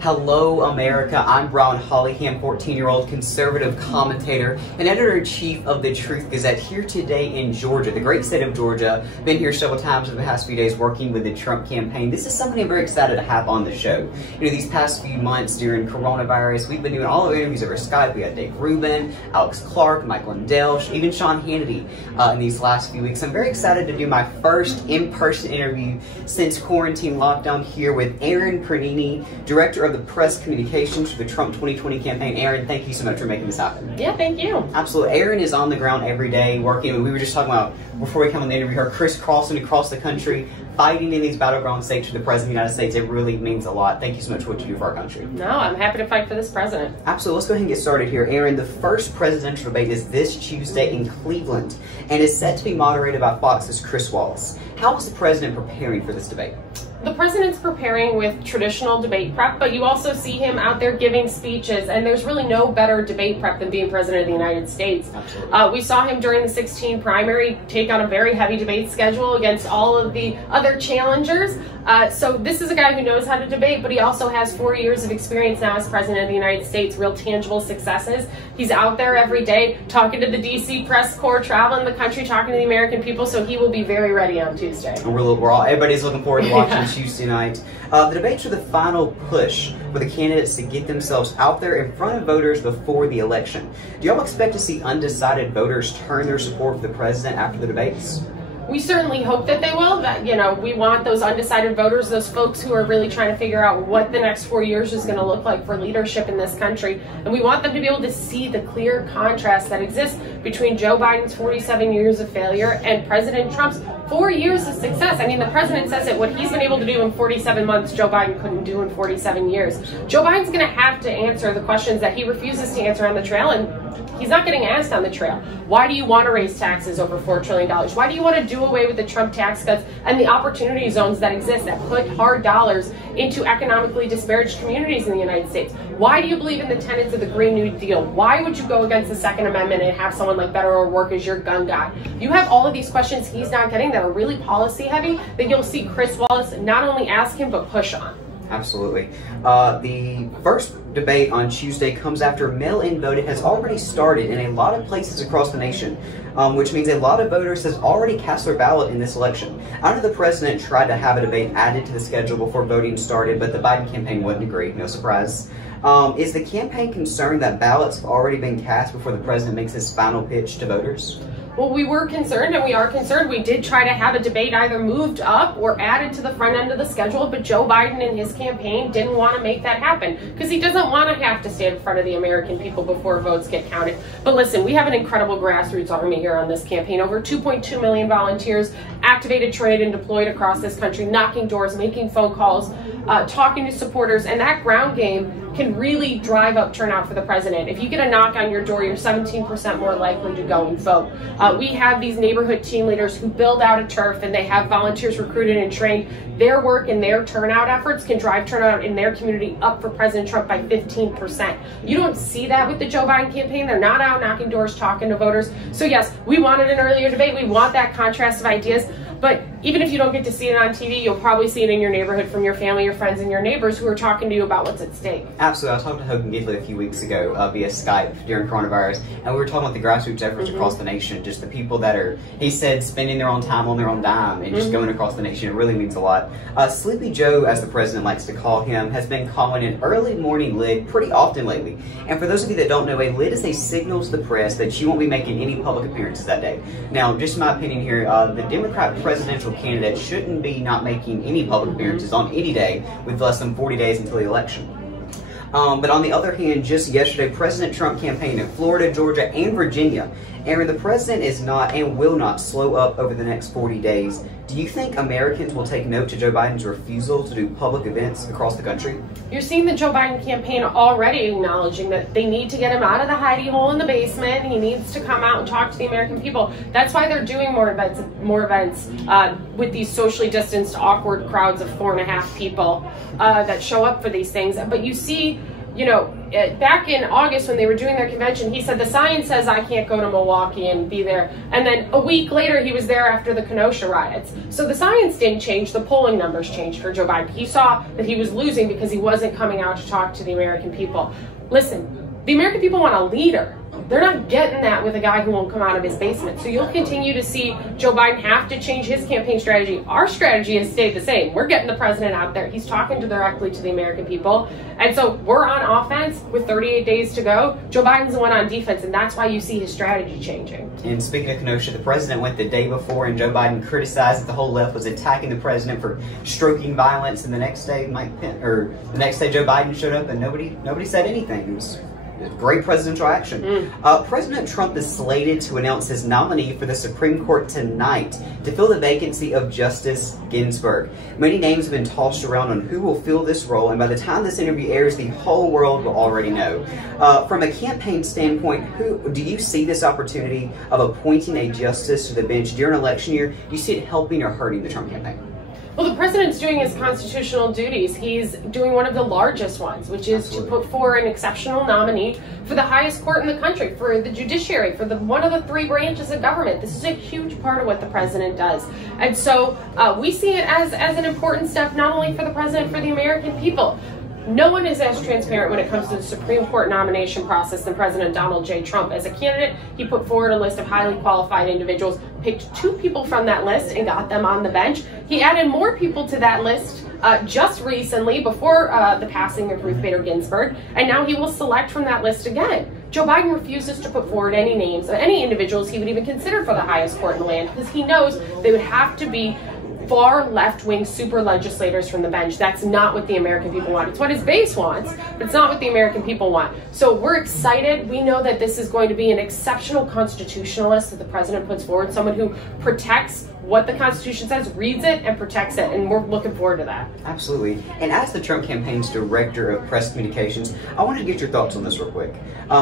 Hello, America. I'm Brilyn Hollyhand, 14-year-old conservative commentator and editor-in-chief of the Truth Gazette, here today in Georgia, the great state of Georgia. Been here several times in the past few days working with the Trump campaign. This is something I'm very excited to have on the show. You know, these past few months during coronavirus, we've been doing all of the interviews over Skype. We had Dave Rubin, Alex Clark, Michael Lindell, even Sean Hannity in these last few weeks. I'm very excited to do my first in-person interview since quarantine lockdown here with Erin Perrine, Director of the Press Communications for the Trump 2020 campaign. Erin, thank you so much for making this happen. Yeah, thank you. Absolutely. Erin is on the ground every day working. We were just talking about, before we come on the interview, her crisscrossing across the country, fighting in these battleground states for the President of the United States. It really means a lot. Thank you so much for what you do for our country. No, I'm happy to fight for this president. Absolutely. Let's go ahead and get started here. Erin, the first presidential debate is this Tuesday in Cleveland and is set to be moderated by Fox's Chris Wallace. How is the president preparing for this debate? The president's preparing with traditional debate prep, but you also see him out there giving speeches, and there's really no better debate prep than being president of the United States. Absolutely. We saw him during the 2016 primary take on a very heavy debate schedule against all of the other challengers. So this is a guy who knows how to debate, but he also has 4 years of experience now as president of the United States, real tangible successes. He's out there every day talking to the DC press corps, traveling the country, talking to the American people, so he will be very ready on Tuesday. Everybody's looking forward to watching Tuesday night. The debates are the final push for the candidates to get themselves out there in front of voters before the election. Do y'all expect to see undecided voters turn their support for the president after the debates? We certainly hope that they will. That, you know, we want those undecided voters, those folks who are really trying to figure out what the next 4 years is going to look like for leadership in this country. And we want them to be able to see the clear contrast that exists between Joe Biden's 47 years of failure and President Trump's 4 years of success. I mean, the president says it, what he's been able to do in 47 months, Joe Biden couldn't do in 47 years. Joe Biden's going to have to answer the questions that he refuses to answer on the trail, and he's not getting asked on the trail. Why do you want to raise taxes over $4 trillion? Why do you want to do away with the Trump tax cuts and the opportunity zones that exist that put hard dollars into economically disparaged communities in the United States? Why do you believe in the tenets of the Green New Deal? Why would you go against the Second Amendment and have someone like Beto O'Rourke as your gun guy? You have all of these questions he's not getting that are really policy heavy that you'll see Chris Wallace not only ask him but push on. Absolutely. The first debate on Tuesday comes after mail-in voting has already started in a lot of places across the nation, which means a lot of voters has already cast their ballot in this election. I know the president tried to have a debate added to the schedule before voting started, but the Biden campaign wouldn't agree. No surprise. Is the campaign concerned that ballots have already been cast before the president makes his final pitch to voters? Well, we were concerned, and we are concerned. We did try to have a debate either moved up or added to the front end of the schedule, but Joe Biden and his campaign didn't want to make that happen because he doesn't want to have to stand in front of the American people before votes get counted. But listen, we have an incredible grassroots army here on this campaign. Over 2.2 million volunteers activated, trained, and deployed across this country, knocking doors, making phone calls, talking to supporters, and that ground game can really drive up turnout for the president. If you get a knock on your door, you're 17% more likely to go and vote. We have these neighborhood team leaders who build out a turf, and they have volunteers recruited and trained. Their work and their turnout efforts can drive turnout in their community up for President Trump by 15%. You don't see that with the Joe Biden campaign. They're not out knocking doors, talking to voters. So yes, we wanted an earlier debate. We want that contrast of ideas. But even if you don't get to see it on TV, you'll probably see it in your neighborhood from your family, your friends, and your neighbors who are talking to you about what's at stake. Absolutely. I was talking to Hogan Gidley a few weeks ago via Skype during coronavirus, and we were talking about the grassroots efforts across the nation, just the people that are, he said, spending their own time on their own dime and just going across the nation. It really means a lot. Sleepy Joe, as the president likes to call him, has been calling an early morning lid pretty often lately. And for those of you that don't know, a lid is a signal to the press that you won't be making any public appearances that day. Now, just my opinion here, the Democrat presidential candidate shouldn't be not making any public appearances on any day with less than 40 days until the election. But on the other hand, just yesterday, President Trump campaigned in Florida, Georgia, and Virginia. Aaron, the president is not and will not slow up over the next 40 days. Do you think Americans will take note to Joe Biden's refusal to do public events across the country? You're seeing the Joe Biden campaign already acknowledging that they need to get him out of the hidey hole in the basement. He needs to come out and talk to the American people. That's why they're doing more events with these socially distanced, awkward crowds of 4.5 people that show up for these things. But you see you know, back in August when they were doing their convention, he said the science says I can't go to Milwaukee and be there. And then a week later, he was there after the Kenosha riots. So the science didn't change. The polling numbers changed for Joe Biden. He saw that he was losing because he wasn't coming out to talk to the American people. Listen, the American people want a leader. They're not getting that with a guy who won't come out of his basement. So you'll continue to see Joe Biden have to change his campaign strategy. Our strategy has stayed the same. We're getting the president out there. He's talking directly to the American people. And so we're on offense with 38 days to go. Joe Biden's the one on defense, and that's why you see his strategy changing. And speaking of Kenosha, the president went the day before, and Joe Biden criticized that the whole left was attacking the president for stroking violence. And the next day, Joe Biden showed up, and nobody said anything. It was great presidential action. President Trump is slated to announce his nominee for the Supreme Court tonight to fill the vacancy of Justice Ginsburg. Many names have been tossed around on who will fill this role, and by the time this interview airs, the whole world will already know. From a campaign standpoint, who do you see this opportunity of appointing a justice to the bench during an election year? Do you see it helping or hurting the Trump campaign? Well, the president's doing his constitutional duties. He's doing one of the largest ones, which is to put forward an exceptional nominee for the highest court in the country, for the judiciary, for one of the three branches of government. This is a huge part of what the president does. And so we see it as an important step, not only for the president, for the American people. No one is as transparent when it comes to the Supreme Court nomination process than President Donald J. Trump. As a candidate, he put forward a list of highly qualified individuals, picked 2 people from that list and got them on the bench. He added more people to that list just recently before the passing of Ruth Bader Ginsburg, and now he will select from that list again. Joe Biden refuses to put forward any names of any individuals he would even consider for the highest court in the land because he knows they would have to be far left-wing super legislators from the bench. That's not what the American people want. It's what his base wants, but it's not what the American people want. So we're excited. We know that this is going to be an exceptional constitutionalist that the president puts forward, someone who protects what the Constitution says, reads it, and protects it, and we're looking forward to that. Absolutely. And as the Trump campaign's director of press communications, I wanted to get your thoughts on this real quick.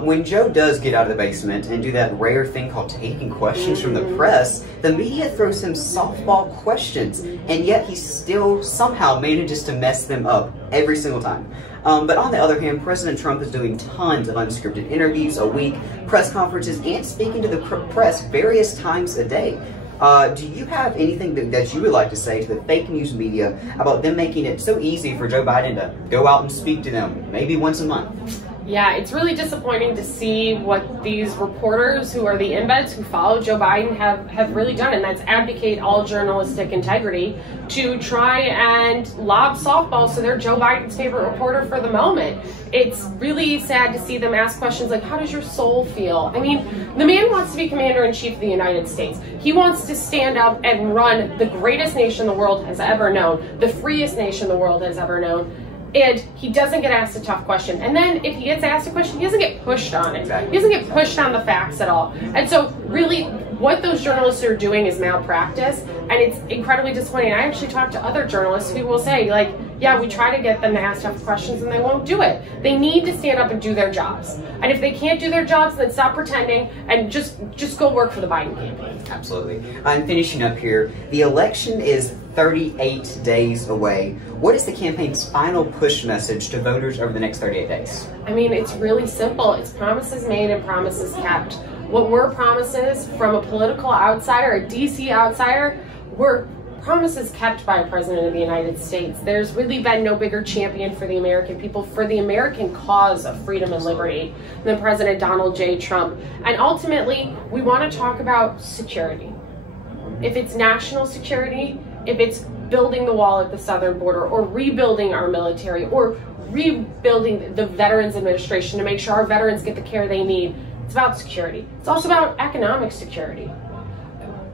When Joe does get out of the basement and do that rare thing called taking questions from the press, the media throws him softball questions, and yet he still somehow manages to mess them up every single time. But on the other hand, President Trump is doing tons of unscripted interviews a week, press conferences, and speaking to the press various times a day. Do you have anything that you would like to say to the fake news media about them making it so easy for Joe Biden to go out and speak to them maybe once a month? Yeah, it's really disappointing to see what these reporters who are the embeds who follow Joe Biden have really done, and that's abdicate all journalistic integrity to try and lob softballs so they're Joe Biden's favorite reporter for the moment. It's really sad to see them ask questions like, how does your soul feel? I mean, the man wants to be commander-in-chief of the United States. He wants to stand up and run the greatest nation the world has ever known, the freest nation the world has ever known. And he doesn't get asked a tough question. And then if he gets asked a question, he doesn't get pushed on it. He doesn't get pushed on the facts at all. And so really what those journalists are doing is malpractice. And it's incredibly disappointing. I actually talked to other journalists who will say, like, yeah, we try to get them to ask tough questions and they won't do it. They need to stand up and do their jobs. And if they can't do their jobs, then stop pretending and just go work for the Biden campaign. Absolutely. I'm finishing up here. The election is 38 days away. What is the campaign's final push message to voters over the next 38 days? I mean, it's really simple. It's promises made and promises kept. What were promises from a political outsider, a DC outsider, were promises kept by a president of the United States. There's really been no bigger champion for the American people, for the American cause of freedom and liberty than President Donald J. Trump. And ultimately, we want to talk about security. If it's national security, if it's building the wall at the southern border, or rebuilding our military, or rebuilding the Veterans Administration to make sure our veterans get the care they need, it's about security. It's also about economic security.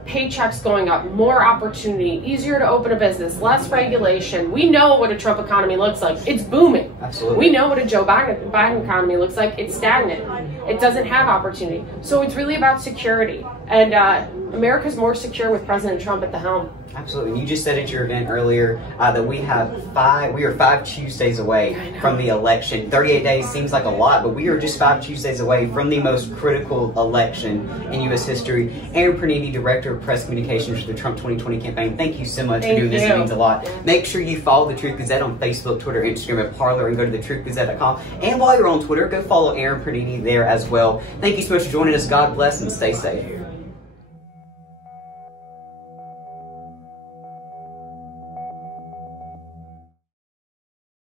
Paychecks going up, more opportunity, easier to open a business, less regulation. We know what a Trump economy looks like. It's booming. Absolutely. We know what a Joe Biden economy looks like. It's stagnant. It doesn't have opportunity. So it's really about security. And America's more secure with President Trump at the helm. Absolutely. And you just said at your event earlier that we are 5 Tuesdays away from the election. 38 days seems like a lot, but we are just 5 Tuesdays away from the most critical election in U.S. history. Erin Perrine, Director of Press Communications for the Trump 2020 campaign, thank you so much for doing this. It means a lot. Make sure you follow The Truth Gazette on Facebook, Twitter, Instagram, and Parler, and go to thetruthgazette.com. And while you're on Twitter, go follow Erin Perrine there as well. Thank you so much for joining us. God bless and stay safe.